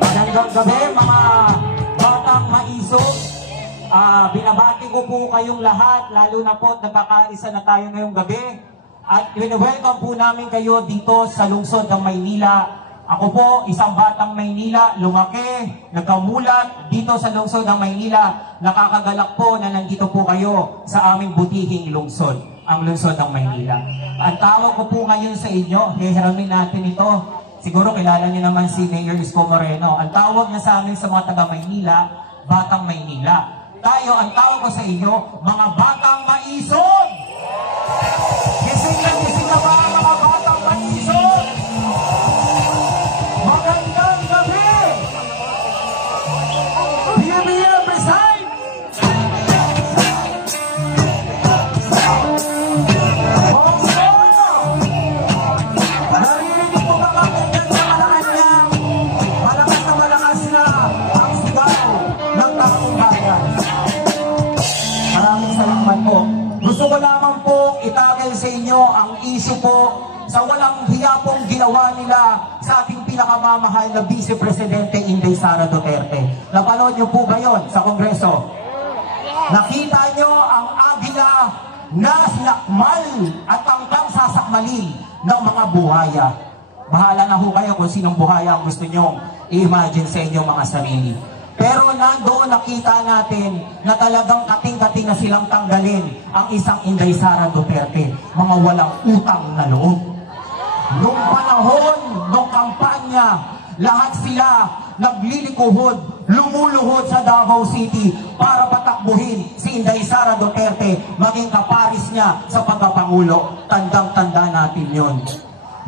Magandang gabi mga batang maisog. Binabati ko po kayong lahat, lalo na po nagkakaisa na tayo ngayong gabi. At welcome po namin kayo dito sa lungsod ng Maynila. Ako po, isang batang Maynila, lumaki, nagkamulat dito sa lungsod ng Maynila. Nakakagalak po na nandito po kayo sa aming butihing lungsod, ang lungsod ng Maynila. Ang tawag ko po ngayon sa inyo, hihiramin natin ito. Siguro kilala niyo naman si Mayor Isko Moreno. Ang tawag niya sa amin sa mga taga Maynila, Batang Maynila. Tayo, ang tawag ko sa inyo, mga batang maisog! Gising na ba ang mga batang maisog? Magandang gabi! BBM resign! Narinig po ba kami dyan sa Malacanang? Malakas na ang sigaw ng taong bayan. Maraming salamat po. Gusto ko lamang po itagay sa inyo ang issue po sa walang hiya pong ginawa nila sa ating pinakamamahal na Vice Presidente Inday Sara Duterte. Napanood niyo po ba yon sa Kongreso? Nakita niyo ang agila na sinakmal at tangkang sasakmalin ng mga buhaya. Bahala na ho kayo kung sinong buhaya ang gusto niyo i-imagine sa inyong mga sarili. Pero nandoon nakita natin na talagang kating-kating na silang tanggalin ang isang Inday Sara Duterte, mga walang utang na loob. Noong panahon, noong kampanya, lahat sila naglilikuhod, lumuluhod sa Davao City para patakbuhin si Inday Sara Duterte, maging kaparis niya sa pagkapangulo. Tandang-tanda natin yon.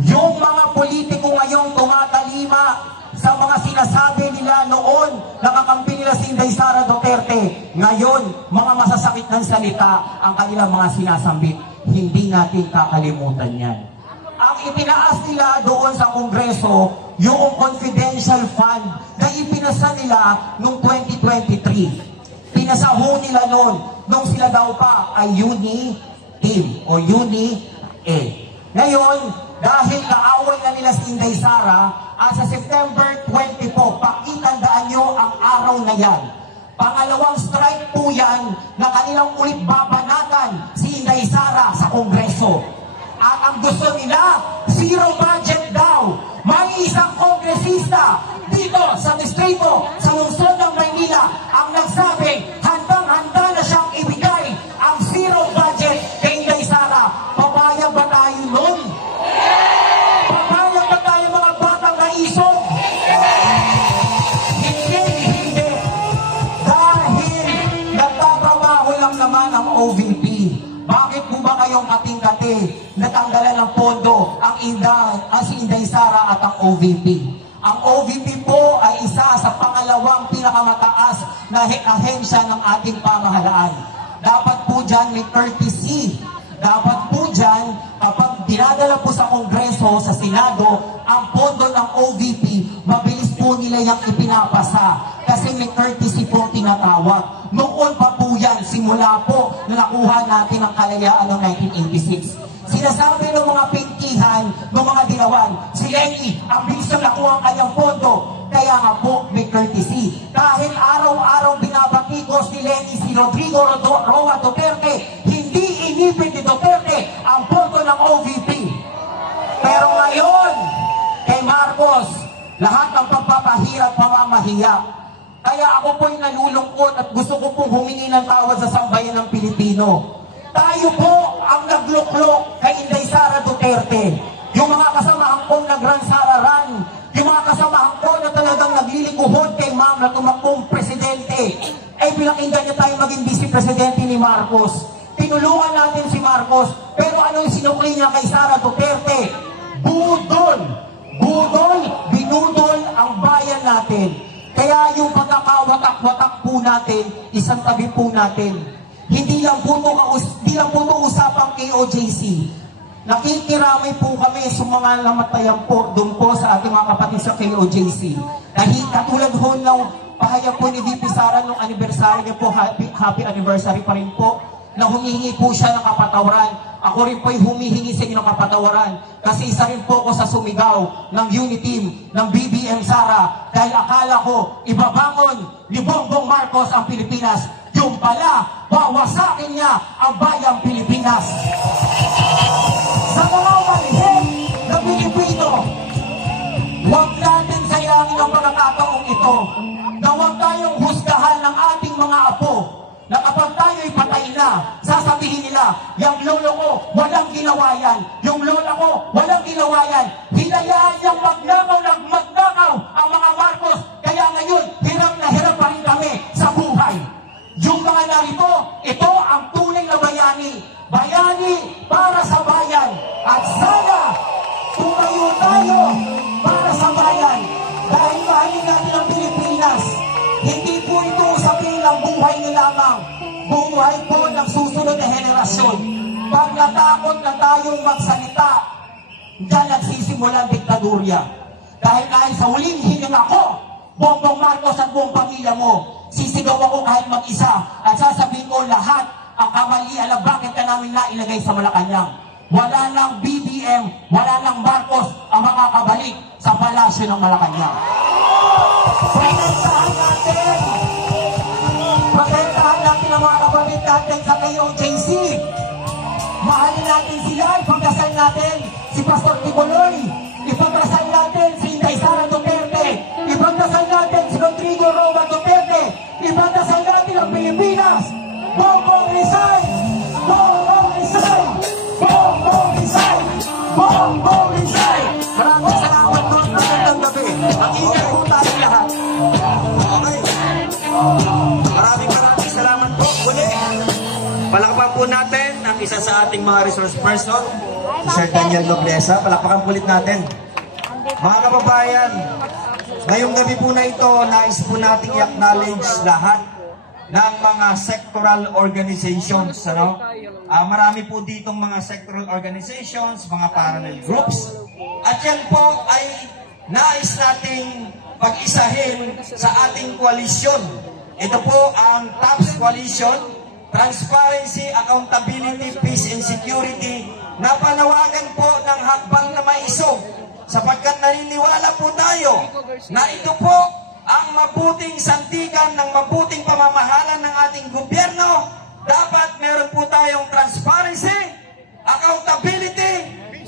Yung mga politiko ngayong tumatalima sa mga sinasabi nila noon, nakakampi nila si Inday Sara Duterte. Ngayon, mga masasakit ng salita ang kanilang mga sinasambit. Hindi natin kakalimutan yan. Ang itinaas nila doon sa Kongreso, yung confidential fund na ipinasa nila noong 2023. Pinasaho nila noon, nung sila daw pa ay Uni-Team o Uni-A. Ngayon, dahil kaaway na nila si Inday Sara, sa September 20 po, pakitandaan nyo ang araw na yan. Pangalawang strike po yan na kanilang ulit babanatan si Inday Sara sa Kongreso. At ang gusto nila, zero budget daw. May isang kongresista dito sa distrito, sa lungsod ng Maynila, ang nagsabing handang-handa na siyang ibigay ang zero budget kay Inday Sara. Papayag ba tayo nun? Papayag ba tayo mga batang maisog? Hindi. Dahil nagtatrabaho lang naman ang OVP. Bakit po ba kayong kating-kati natanggalan ng pondo si Inday Sara at ang OVP? Ang OVP po ay isa sa pangalawang pinakamataas na ahensya ng ating pamahalaan. Dapat po dyan may courtesy. Dapat po dyan, kapag dinadala po sa Kongreso, sa Senado, ang pondo ng OVP, mabilis po nila yung ipinapasa. Kasi may courtesy po tinatawag. Noon pa po yan, simula po na nakuha natin ang kalayaan ng 1986. Sinasabi ng mga pinkihan, ng mga dilawan, si Lenny, ang bilis na nakuha ang kanyang pondo. Kaya nga po, may courtesy. Kahit araw-araw binabatikos ni Lenny si Rodrigo Roa Duterte, hindi inipit ni Duterte ang pondo ng OVP. Pero ngayon, kay Marcos, lahat ng pagpapahirap, pamamahiya. Kaya ako po'y nalulungkot at gusto ko pong humingi ng tawad sa sambayan ng Pilipino. Tayo po ang nagluklok kay Inday Sara Duterte. Yung mga kasamahan kong nagransararan, yung mga kasamahan ko na talagang naglilikuhod kay ma'am na tumakbong presidente, ay pinakinggan niya tayo maging vice-presidente ni Marcos. Tinulungan natin si Marcos, pero ano yung sinukli niya kay Sara Duterte? Budol! Budol, binudol ang bayan natin. Kaya yung pagkakawatak-watak po natin, isang tabi po natin. Hindi lang po ito usapang KOJC. Nakikiramay po kami sa mga namatayan po doon po sa ating mga kapatid sa KOJC. Dahil katulad ho ng pahayag po ni VP Sara nung anniversary niya po, happy anniversary pa rin po. na humihingi po siya ng kapatawaran. Ako rin po'y humihingi sa inyo ng kapatawaran kasi isa rin po ako sa sumigaw ng unity team ng BBM Sara dahil akala ko ibabangon ni Bongbong Marcos ang Pilipinas. Yung pala, wawasakin niya ang bayang Pilipinas. Sa mga malihim na Pilipino, huwag natin sayangin ang pagkakataong ito na huwag tayong husgahan ng ating mga apo na kapag tayo'y patay na, sasabihin nila, yung lolo ko, walang ginawa yan. Yung lola ko, walang ginawa yan. Hinayaan niyang magnakaw ang mga Marcos. Kaya ngayon, hirap na hirap pa rin kami sa buhay. Yung mga narito, ito ang tunay na bayani. Bayani para sa bayan. At sana, tumayo tayo para sa bayan. Dahil mahalin natin ang Pilipinas. Hindi po ito usapin ng buhay niyo lamang. Buhay po ng susunod na henerasyon. Pag natakot na tayong magsalita, diyan nagsisimula ang diktadurya. Dahil sa huling hininga ko, Bongbong Marcos at buong pamilya mo, sisigaw ako kahit mag-isa at sasabihin ko lahat ang kamalian na bakit ka namin nailagay sa Malacanang. Wala nang BBM, wala nang Marcos ang makakabalik sa palasyo ng Malacanang. Protektahan natin ang mga kapatid natin sa KOJC. Mahalin natin sila, ipagdasal natin si Pastor Tibuloy, ipagdasal natin si Inday Sara Duterte, ipagdasal natin si Rodrigo Roa Duterte, ipagdasal natin ang Pilipinas. Bongbong Rizal! Bongbong Rizal! Bongbong Rizal! Bongbong Rizal! Maraming salamat po at magandang gabi. Mag-ingat po tayo lahat. Okay. Maraming salamat po. Muli, palakpakan po natin ang isa sa ating mga resource person, si Sir Daniel Nobleza. Palakpakan po ulit natin. Mga kababayan, ngayong gabi po na ito, nais po nating i-acknowledge lahat ng mga sectoral organizations. Marami po ditong mga sectoral organizations, mga parallel groups. At yan po ay nais nating pag-isahin sa ating koalisyon. Ito po ang TAPS Coalition, Transparency, Accountability, Peace and Security, na panawagan po ng hakbang na maisog sapagkat naniniwala po tayo na ito po ang mabuting sandigan ng mabuting pamamahala ng ating gobyerno. Dapat meron po tayong transparency, accountability,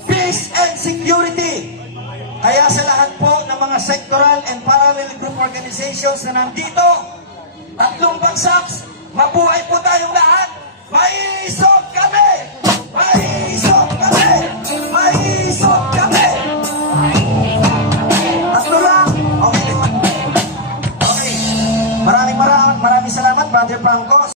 peace and security. Kaya sa lahat po ng mga sectoral and parallel group organizations na nandito, tatlong bagsak, mabuhay po tayong lahat. Maisog kami! Maisog kami! Maisog kami! Tatlo lang. Okay. Maraming salamat, Brother Franco.